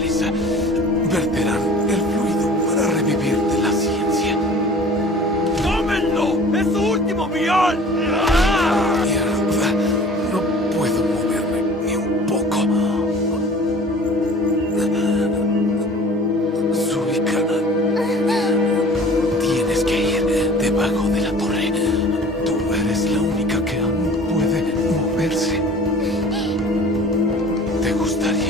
naturaleza. Verterán el fluido para revivir de la ciencia. ¡Tómenlo! ¡Es su último vial! Mierda. No puedo moverme ni un poco. Suika, tienes que ir debajo de la torre. Tú eres la única que aún puede moverse. ¿Te gustaría